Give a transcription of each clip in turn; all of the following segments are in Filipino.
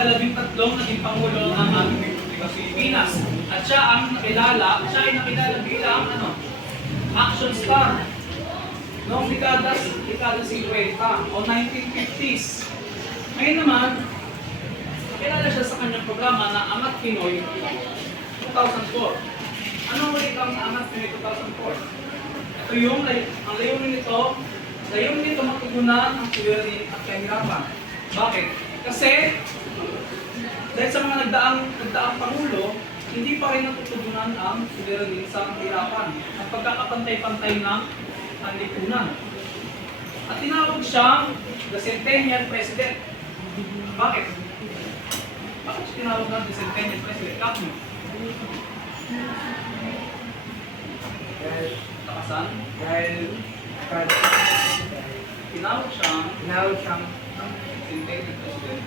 ika-13 naging Pangulo ng ating Republikang Pilipinas. At siya ay nakilala bilang action star noong dekada 50 o 1950s. Ngayon naman, nakilala siya sa kanyang programa na Angat Pinoy 2004. Ano ulit ang Angat Pinoy 2004? Ito yung ang layunin nito matugunan ang suliranin at kahirapan. Bakit? Kasi dahil sa mga nagdaang Pangulo, hindi pa rin natutugunan ang suliranin sa kahirapan at pagkakapantay-pantay ng lipunan. At tinawag siyang the Centennial President. Bakit? Bakit siya tinawag ng the Centennial President? Kapno? Takasan? Dahil Tinawag siyang Centennial President.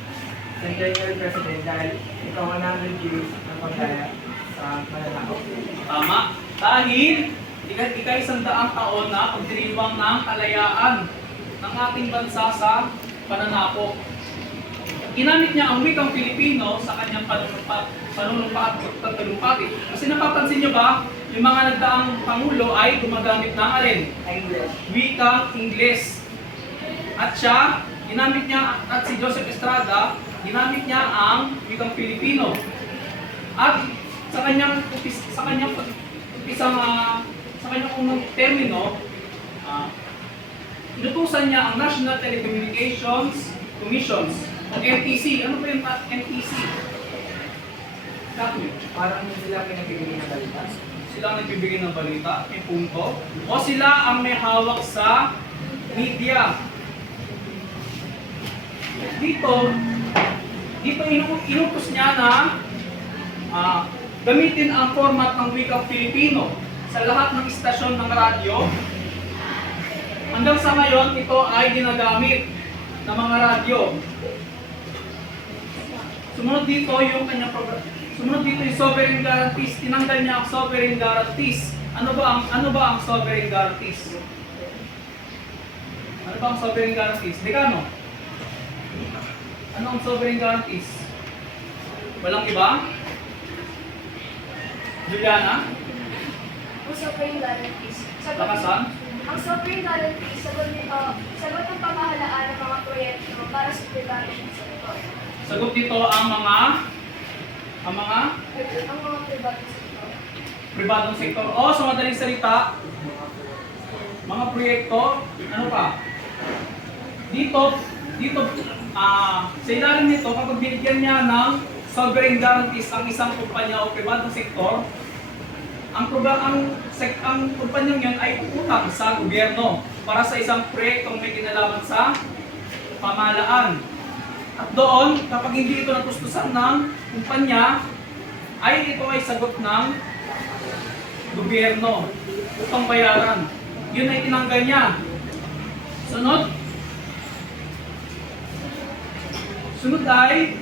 Centennial President dahil ikaw 100 years na pagdaya sa mananakop. Tama. Dahil ika-100 taon na pagdiriwang ng kalayaan ng ating bansa sa pananakop. Ginamit niya ang wikang Pilipino sa kanyang panunumpa-talumpati. Kasi napapansin niyo ba, yung mga nagdaang Pangulo ay gumagamit ng alin? Wikang Ingles. At siya, si Joseph Estrada, ginamit niya ang wikang Pilipino. At sa kanyang unang termino, inutusan niya ang National Telecommunications Commissions o NTC. Ano ba yung NTC? Parang sila pinagbibigay ng balita. Sila ang nagbibigay ng balita, may punto. O sila ang may hawak sa media. Dito inutos niya na gamitin ang format ng wikang Pilipino sa lahat ng istasyon ng radyo. Hanggang sa ngayon, ito ay ginagamit ng mga radyo. Sumunod dito yung sovereign guarantees. Tinanggal niya ang sovereign guarantees. Ano ba ang sovereign guarantees? Ano ba ang sovereign guarantees? Dekano? Ano ang sovereign guarantees? Walang iba? Juliana? Ang sovereign guarantees. Takasan? Ang sovereign guarantees, sagot ng pamahalaan ng mga proyekto para sa pribadong sektor. Sagot dito ang mga Pribadong sektor. pribadong sektor. O sa madaling salita, mga proyekto, ano pa? Dito, sa ilalim nito, kapag binigyan niya ng sovereign guarantees ang isang kumpanya o pribadong sektor, ang kumpanyang yan ay utang sa gobyerno para sa isang proyektong may kinalaman sa pamahalaan. At doon, kapag hindi ito natustusan ng kumpanya, ito ay sagot ng gobyerno upang bayaran. Yun ay tinanggal niya. Sunod ay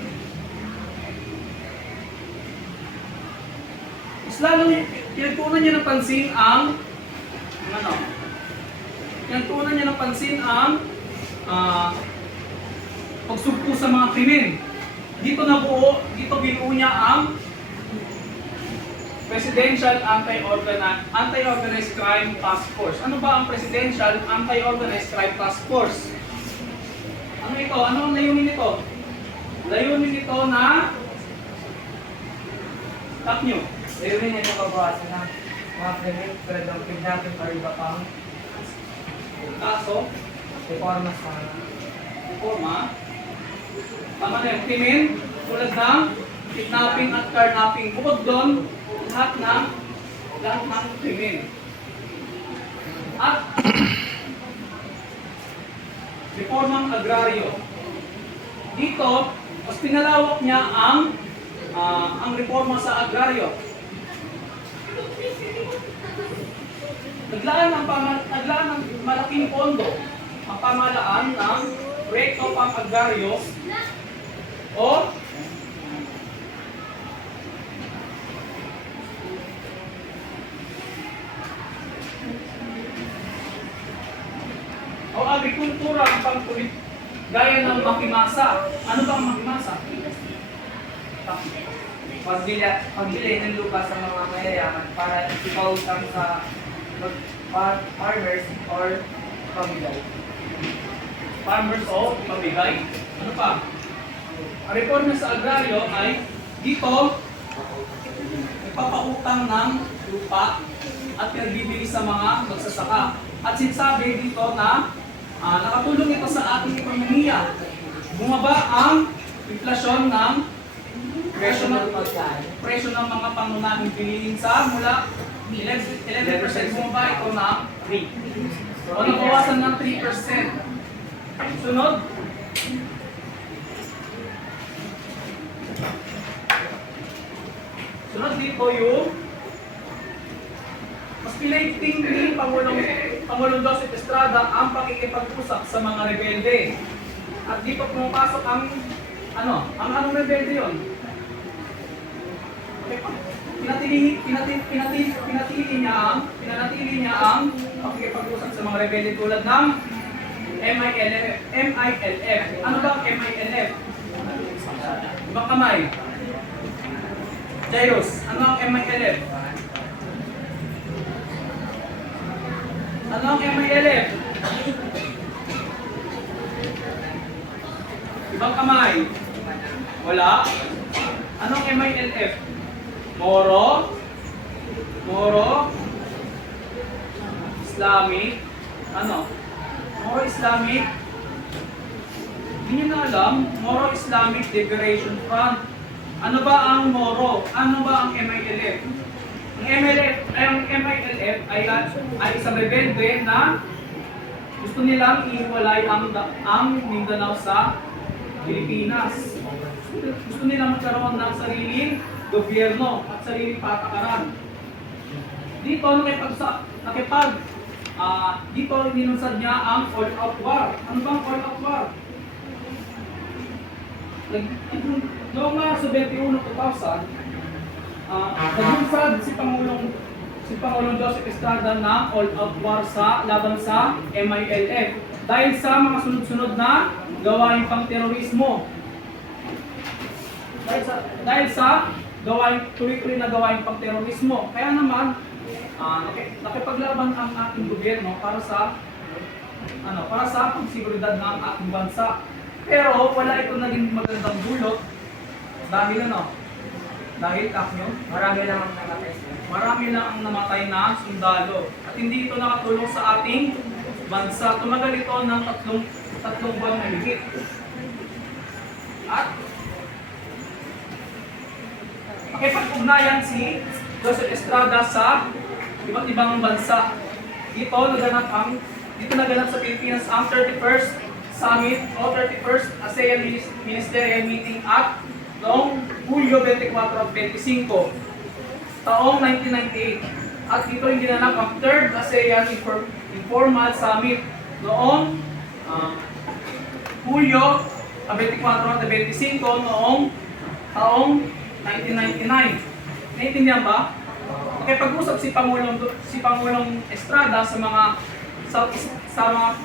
lalo pinagtuunan niya ng pansin ang pagsugpo sa mga krimen. Dito binuo niya ang Presidential Anti-Organized Crime Task Force. Ano ba ang Presidential Anti-Organized Crime Task Force? Ano ito? Ano ang layunin nito? Layunin nito na tap nyo. Layunin niya na pabawasan ng mga krimen tulad ng kidnapping o iba pang kaso, reforma sa reforma. Tama na yung krimen tulad ng kidnapping at carnapping. Bukod doon, lahat ng krimen. At reformang agraryo. Dito, mas pinalawak niya ang reforma sa agraryo. Naglaan ng malaking pondo ang pamahalaan ng proyekto pang-agraryo o agrikultura ang pangkulit gaya ng makimasa. Ano ba ang makimasa? pagbili ng lupa sa mga mayayaman para ipautang sa farmers or pamilya. Farmers o pamigay. Ano pa? Ang reforma sa agraryo ay dito ipapautang ng lupa at pinagbibili sa mga magsasaka. At sinasabi dito na nakatulong ito sa ating ekonomiya. Bumaba ang inflasyon ng presyo ng mga pangunahing bilihin sa mula 11% bumaba ito ng 3%. O nabawasan ng 3%. Sunod. Sunod dito yung mas pinaigting ni Pangulong Joseph Estrada ang pakikipag-usap sa mga rebelde. At dito pumapasok ang anong rebelde yon? Pinanatili niya ang pakikipag-usap sa mga rebelde tulad ng MILF. Ano ba ang MILF? Ibang kamay. Jairus, ano ang MILF? Ano ang MILF? Ibang kamay. Wala. Anong MILF? Moro, Islamic, Moro Islamic, hindi nyo na alam, Moro Islamic Liberation Front. Ano ba ang Moro? Ano ba ang MILF? Ang MILF ay isang rebelde na gusto nilang ihiwalay ang Mindanao sa Pilipinas. Gusto nilang magkaroon ng sariling gobyerno at sariling patakaran. Dito dito ninunsad niya ang all-out war. Ano ba ang all-out war? Noong Marso 21, 2000, naglunsad si Pangulong Joseph Estrada ng all-out war laban sa MILF dahil sa mga sunod-sunod na gawain pang terorismo. Dahil sa tuloy-tuloy na gawain pang terorismo. Kaya naman, nakipaglaban ang ating gobyerno para sa pagsiguridad ng ating bansa. Pero wala ito naging magandang dulot dahil Dahil kaknyo, marami lang ang namatay na sundalo. At hindi ito nakatulong sa ating bansa. Tumagal ito ng tatlong buwan na higit. At makipag-ugnayan si Joseph Estrada sa iba't ibang bansa. Dito naganap sa Pilipinas ang 31st Summit o 31st ASEAN Ministerial Meeting at noong Hulyo 24 at 25, taong 1998. At dito yung ginanap ang 3rd ASEAN Informal Summit noong Hulyo 24 at 25 noong taong 1999. Naintindihan ba? Okay, pag-usap si Pangulong Estrada sa mga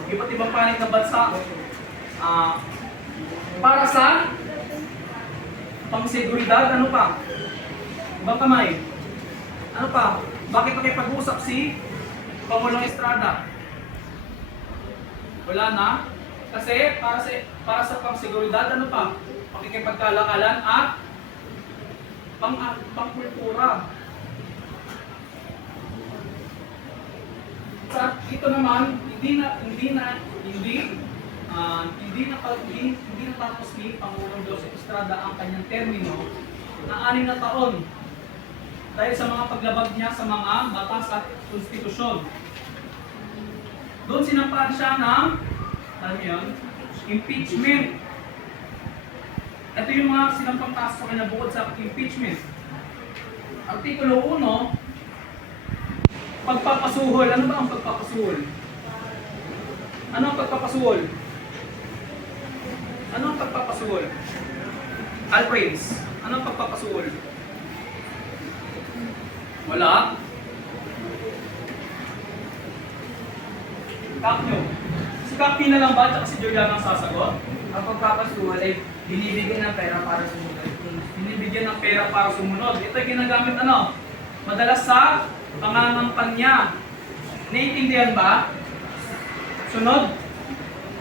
iba't ibang panig na bansa para sa pangseguridad. Ano pa? Ibang kamay. Ano pa? Bakit makipag-usap si Pangulong Estrada? Wala na. Kasi para sa pangseguridad, ano pa? Pakikipagkalakalan at pangkultura. Sa ito naman, hindi natapos ni Pangulong Joseph Estrada ang kanyang termino na 6 na taon dahil sa mga paglabag niya sa mga batas at konstitusyon. Doon sinampahan siya ng impeachment. Ito yung mga sinampang kaso sa kanya bukod sa impeachment. Artikulo 1, pagpapasuhol. Ano ba ang pagpapasuhol? Ano ang pagpapasuhol? Ano ang pagpapasuhol? Alfreds, ano ang pagpapasuhol? Wala? Kaknyo. Si Kakpi na lang ba at si Juliana ang sasagot? Ang pagpapasuhol ay binibigyan ng pera para sumunod kung Binibigyan ng pera para sumunod. Ito ay ginagamit ano? Madalas sa pangangampanya. Naiintindihan ba? Sunod.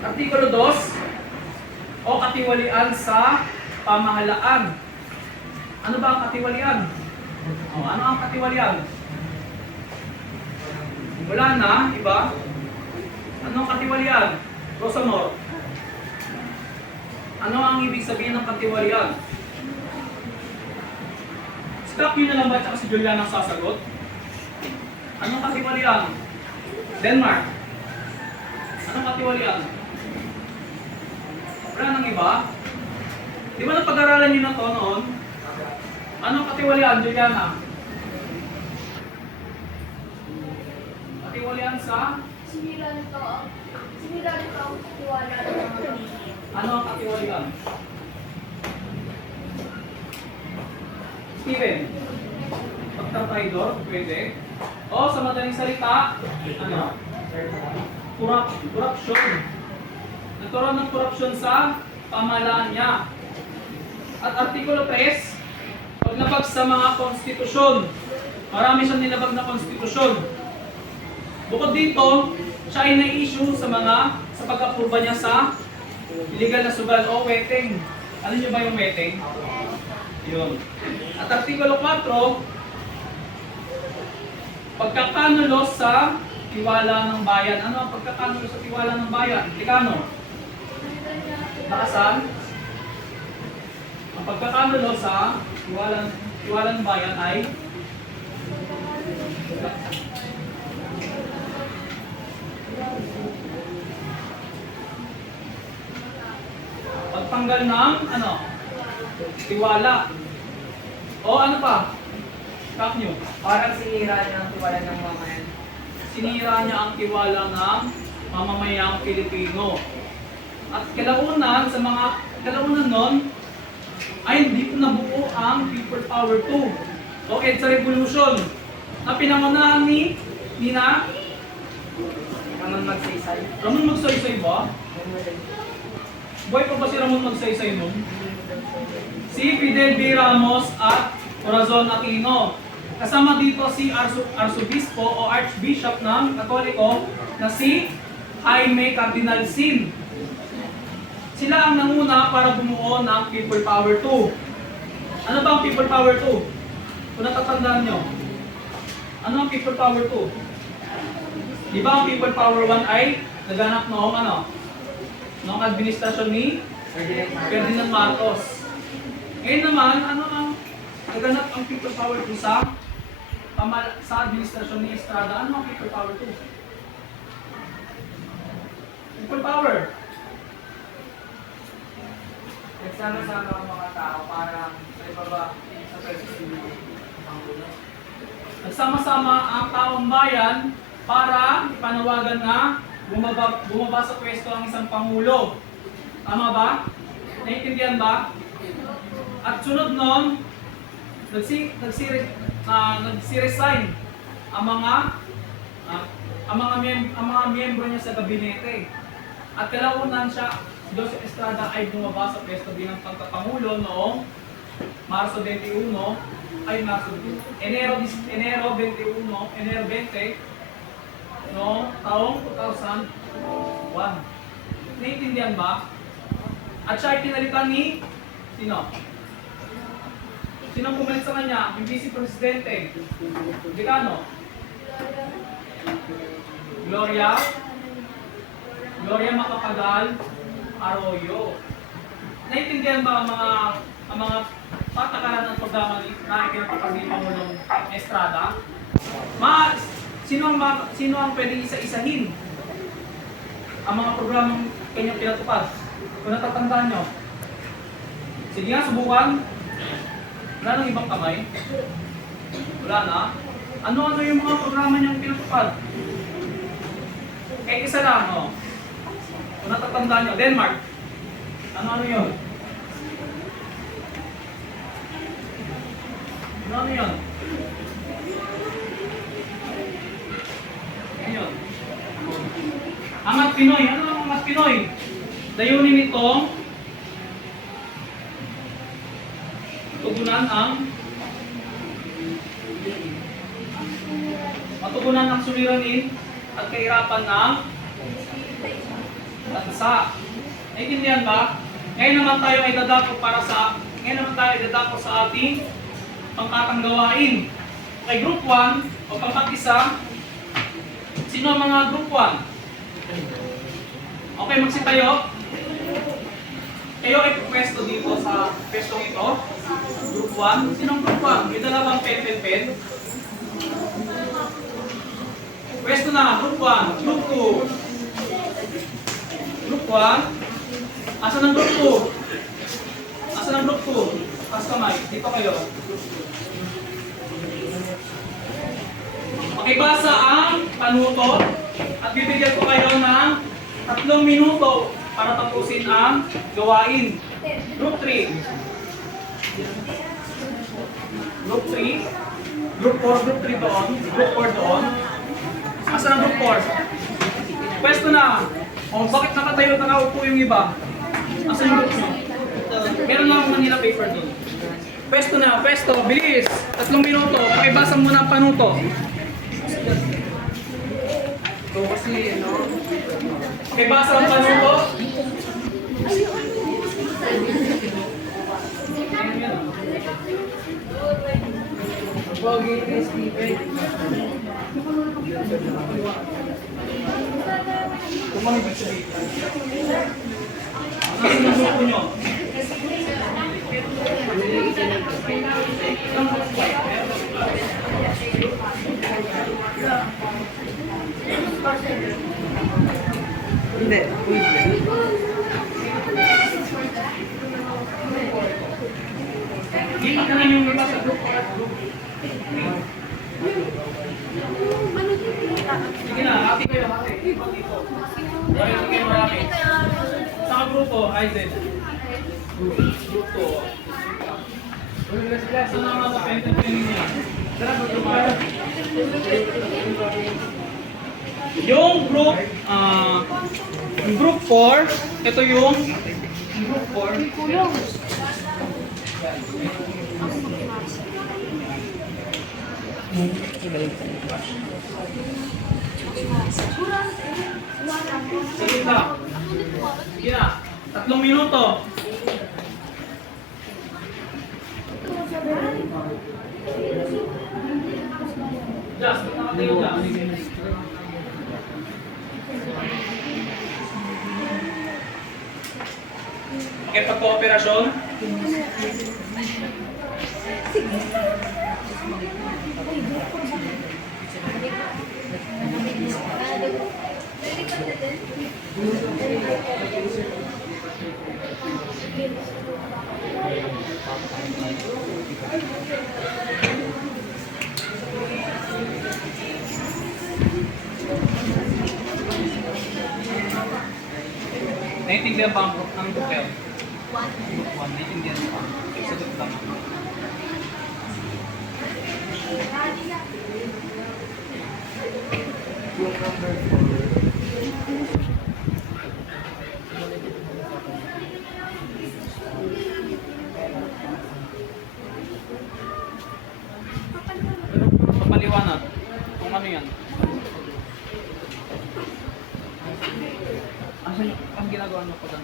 Artikulo 2. O katiwalian sa pamahalaan. Ano ba ang katiwalian? O, ano ang katiwalian? Wala na, iba? Ano ang katiwalian? Rosamor. Ano ang ibig sabihin ng katiwalian? Stop nyo na lang ba tsaka si Juliana ang sasagot? Anong katiwalian? Denmark. Anong katiwalian? Wala nang iba? Di ba napag-aralan nyo na to noon? Anong katiwalian, Juliana? Katiwalian sa? Sinira nito ang tiwala ng mga pamilya. Ano ang katiwalian? Steven? Pagtatraidor? Pwede? O sa madaling salita, ano? Corruption. Nagkaroon ng corruption sa pamahalaan niya. At Artikulo 3, paglabag sa mga konstitusyon. Marami siyang nilabag na konstitusyon. Bukod dito, siya ay na-issue sa pag-aproba niya sa illegal na sugal o wetting. Alam niyo ba yung wetting? Yun. At Artikulo 4, pagkakanulo sa tiwala ng bayan. Ano ang pagkakanulo sa tiwala ng bayan? Tikano? Nakasan? Ang pagkakanulo sa tiwala ng bayan ay pagtanggal ng ano? Tiwala. O ano pa? Stop nyo. Parang sinira niya ang tiwala ng mga yan. Sinira niya ang tiwala ng mamamayang Pilipino. At kalaunan nun, ay hindi po nabuo ang People Power 2 o EDSA Revolution na pinangunahan ni Nina Naman magsaysay. Ramon Magsaysay ba? Buhay pa ba si Ramon Magsaysay nun? Si Fidel B. Ramos at Corazon Aquino. Kasama dito si Arsobispo o Archbishop ng Katoliko na si Jaime Cardinal Sin. Sila ang nanguna para bumuo ng People Power 2. Ano ba ang People Power 2? Kung natatandaan nyo. Ano ang People Power 2? Di ba ang People Power 1 ay naganap noong ano? Noong administrasyon ni Ferdinand Marcos. Ngayon naman, ano ang naganap ang People Power 2 sa administrasyon ni Estrada? Ano ang People Power 2? People Power. Nagsama-sama ang mga tao para sa ibaba sa pagsisilbi ang ulo. Nagsama-sama ang taong bayan para ipanawagan na bumaba sa pwesto ang isang pangulo. Tama ba? Naiintindihan ba? At sunod nun, nagsiresign ang mga miyembro niya sa gabinete. At kalaunan siya, si Joseph Estrada ay bumaba sa pwesto bilang pagkapangulo noong Enero 20 noong taong 2001. Naiintindihan ba? At siya ay pinalitan ni sino? Sinong pumalit sa kanya? Yung Vice Presidente. Dekano? Gloria Macapagal Arroyo. Naiintindihan ba ang mga patakaran ng programa na ikinapapag ni Pangulong Estrada? Sino ang pwedeng isa-isahin ang mga programang kanyang pinatupad? Kung natatandaan nyo. Sige nga, subukan. Wala nang ibang kamay. Wala na. Ano-ano yung mga programa niyang pinatupad? Kahit isa lang, oh. Kung natatandaan nyo, Denmark. Ano yun? Ano yun? Ano yun? Angat Pinoy. Ano ang Angat Pinoy? Layunin nitong matugunan ang suliranin at kahirapan ng bansa. Naintindihan ba? Ngayon naman tayo ay dadako sa ating pangkatang gawain. Kay group 1 o pangkat-isa, sino ang mga group 1? Okay, magsitayo. Kayo ay pwesto dito sa pwesto ito. Group 1. Sinong group 1? May dalawang pen. Pwesto na, group 1. Group 2. Group 1. Asan ang group 2? Asan ang group 2? Taas kamay. Dito kayo. Makibasa ang panuto at bibigyan ko kayo ng 3 minuto para tapusin ang gawain. Group 3. Group 3. Group 4, group 3 doon. Group 4 doon. Asan ang group 4? Pwesto na. O, bakit nakatayo at nakaupo yung iba? Asan yung group nyo? Meron lang akong Manila paper doon. Pwesto na, pwesto. Bilis. 3 minuto. Pakibasa muna ang panuto. So kasi, Pakibasa ang panuto. Pogi kay Steven. Kung ano ibig sabihin. Asan ang grupo nyo? Hindi, pwede. Hindi ka na yung iba sa group 4 at group 3. Sige na, hati kayo, hati. Dito, dito. Dahil sige mo hati. Sa grupo, Aizen. Group 2. Saan ang mga pen niya? Yung group 4, ito yung group 4. Sige na. Sige na. 3 minuto. Just, nakatayo ka. Okay, pagko-operasyon. Naintindihan ba ang group health? Group 1, naintindihan mo ba? Sagot lang. Yung number 4. Papaliwanag. Kung ano yan? Ang ginagawa niyo po doon?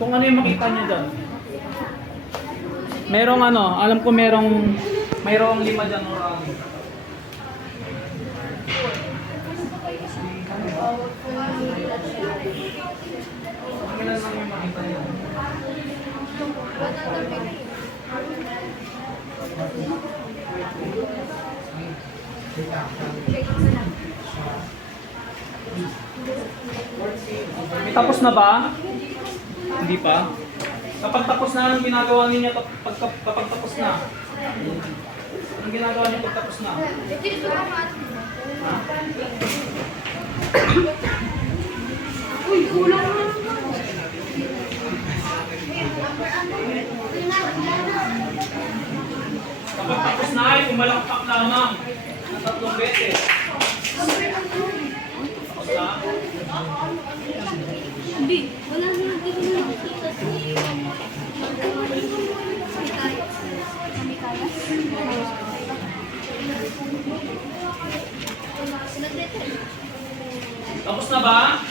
Kung ano yung makita niyo doon? Merong ano, alam ko mayroong 5 dyan or ilan lang yung makita niyo? Tapos na ba? Hindi pa? Kapag tapos na, anong ginagawa ninyo kapag tapos na? Anong ginagawa niyo pag tapos na? Uy, kulang na. Kapag tapos na ay pumalakpak lamang. ng 3 beses. Tapos na. Hindi, wala na dito na nakikita si Tapos na ba?